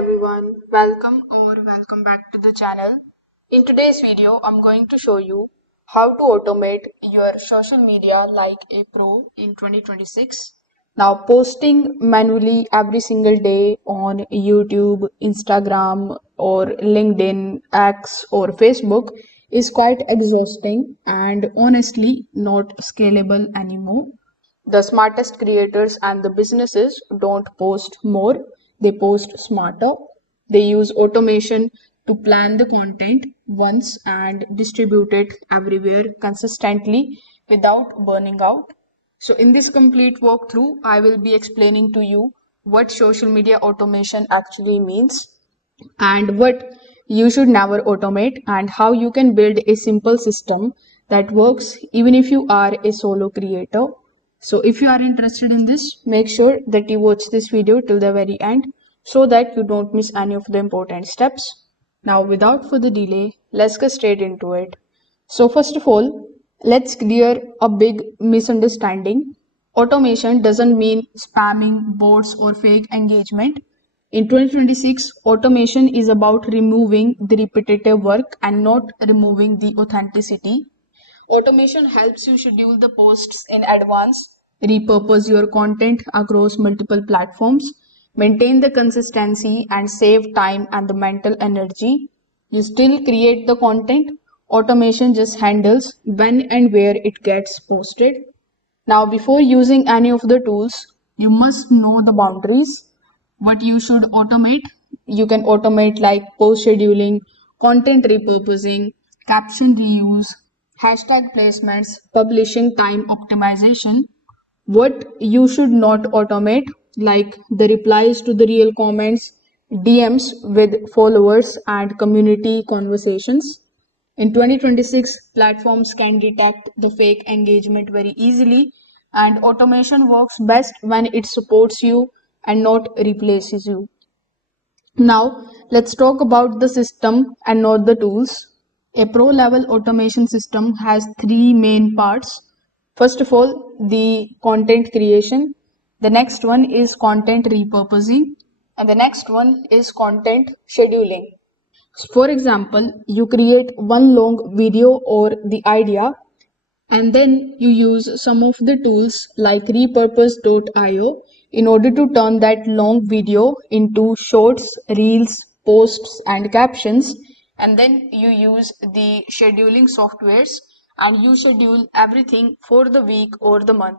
everyone, welcome back to the channel. In today's video, I'm going to show you how to automate your social media like a pro in 2026. Now, posting manually every single day on YouTube, Instagram, or LinkedIn, X, or Facebook is quite exhausting and honestly not scalable anymore. The smartest creators and the businesses don't post more, they post smarter. They use automation to plan the content once and distribute it everywhere consistently without burning out. So, in this complete walkthrough, I will be explaining to you what social media automation actually means and what you should never automate and how you can build a simple system that works even if you are a solo creator. So if you are interested in this, make sure that you watch this video till the very end so that you don't miss any of the important steps. Now without further delay, let's get straight into it. So first of all, let's clear a big misunderstanding. Automation doesn't mean spamming bots or fake engagement. In 2026, automation is about removing the repetitive work and not removing the authenticity. Automation helps you schedule the posts in advance, repurpose your content across multiple platforms, maintain the consistency, and save time and the mental energy. You still create the content, automation just handles when and where it gets posted. Now, before using any of the tools, you must know the boundaries. What you should automate. You can automate like post scheduling, content repurposing, caption reuse, hashtag placements, publishing time optimization. What you should not automate, like the replies to the real comments, DMs with followers, and community conversations. In 2026, platforms can detect the fake engagement very easily, and automation works best when it supports you and not replaces you. Now, let's talk about the system and not the tools. A pro level automation system has three main parts. First of all, the content creation. The next one is content repurposing. And the next one is content scheduling. For example, you create one long video or the idea and then you use some of the tools like repurpose.io in order to turn that long video into shorts, reels, posts, and captions. And then you use the scheduling softwares and you schedule everything for the week or the month.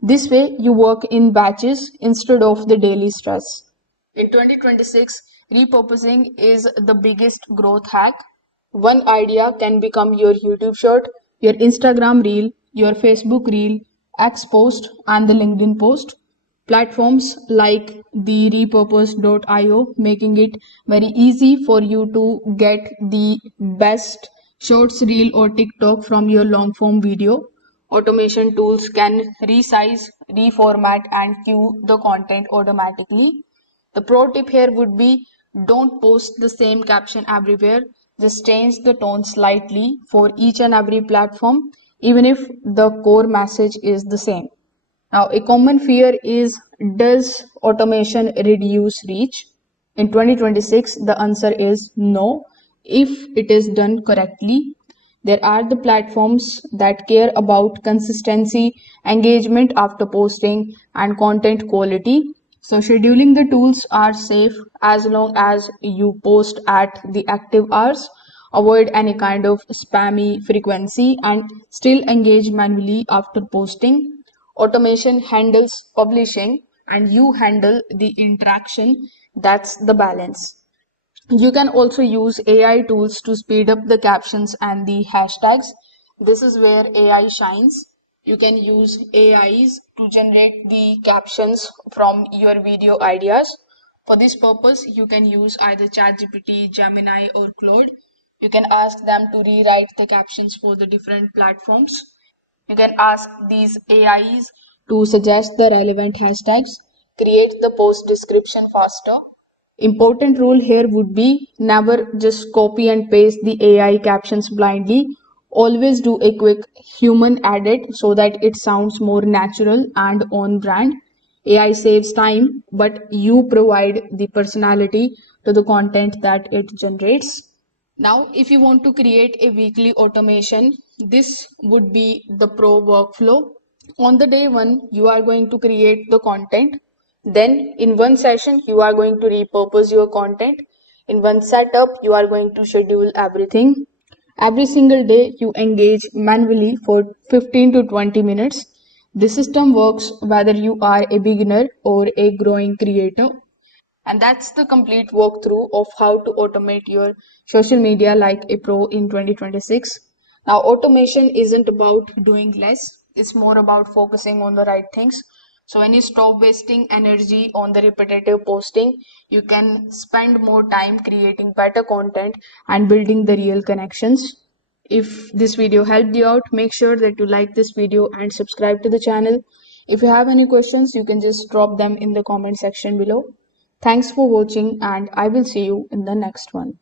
This way, you work in batches instead of the daily stress. In 2026, repurposing is the biggest growth hack. One idea can become your YouTube short, your Instagram reel, your Facebook reel, X post, and the LinkedIn post. Platforms like the repurpose.io making it very easy for you to get the best shorts reel or TikTok from your long form video. Automation tools can resize, reformat, and queue the content automatically. The pro tip here would be don't post the same caption everywhere. Just change the tone slightly for each and every platform, even if the core message is the same. Now, a common fear is, does automation reduce reach? In 2026, the answer is no, if it is done correctly. There are the platforms that care about consistency, engagement after posting, and content quality. So, scheduling the tools are safe as long as you post at the active hours, avoid any kind of spammy frequency, and still engage manually after posting. Automation handles publishing and you handle the interaction. That's the balance. You can also use AI tools to speed up the captions and the hashtags. This is where AI shines. You can use AIs to generate the captions from your video ideas. For this purpose, you can use either ChatGPT, Gemini, or Claude. You can ask them to rewrite the captions for the different platforms. You can ask these AIs to suggest the relevant hashtags, create the post description faster. Important rule here would be never just copy and paste the AI captions blindly. Always do a quick human edit so that it sounds more natural and on brand. AI saves time, but you provide the personality to the content that it generates. Now, if you want to create a weekly automation, this would be the pro workflow. On the day one, you are going to create the content. Then, in one session, you are going to repurpose your content. In one setup, you are going to schedule everything. Every single day, you engage manually for 15 to 20 minutes. The system works whether you are a beginner or a growing creator. And that's the complete walkthrough of how to automate your social media like a pro in 2026. Now, automation isn't about doing less, it's more about focusing on the right things. So, when you stop wasting energy on the repetitive posting, you can spend more time creating better content and building the real connections. If this video helped you out, make sure that you like this video and subscribe to the channel. If you have any questions, you can just drop them in the comment section below. Thanks for watching, and I will see you in the next one.